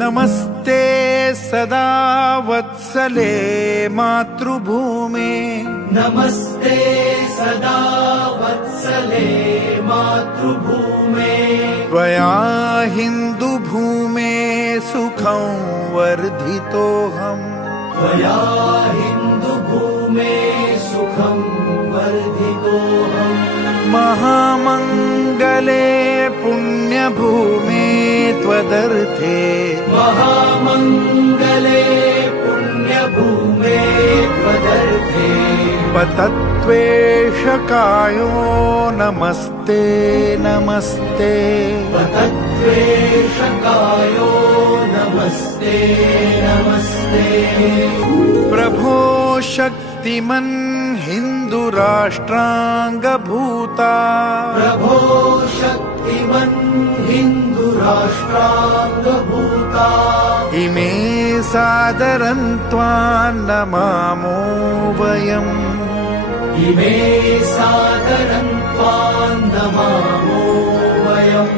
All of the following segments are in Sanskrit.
नमस्ते सदा वत्सले मातृभूमे नमस्ते सदा वत्सले मातृभूमे त्वया हिन्दुभूमे सुखं वर्धितोऽहम् त्वया हिन्दुभूमे सुखं वर्धितोऽहम् महामङ्गले पुण्यभूमे त्वदर्थे महामङ्गले पुण्यभूमे त्वदर्थे पतत्वेषकायो नमस्ते नमस्ते पतत्वेषकायो नमस्ते नमस्ते प्रभो शक्तिमन् हिन्दुराष्ट्राङ्गभूता प्रभो शक्तिमन् हिन्दुराष्ट्राङ्गभूता इमे सादरं त्वां नमामो वयम् इमे सादरं त्वां नमामो वयम्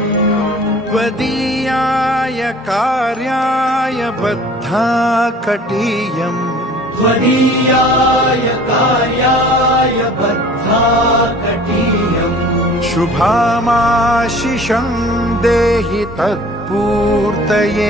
त्वदीयाय कार्याय बद्धा कटीयम् त्वदीयाय कार्याय बद्धा कटीयम् शुभामाशिषं देहि तत्पूर्तये।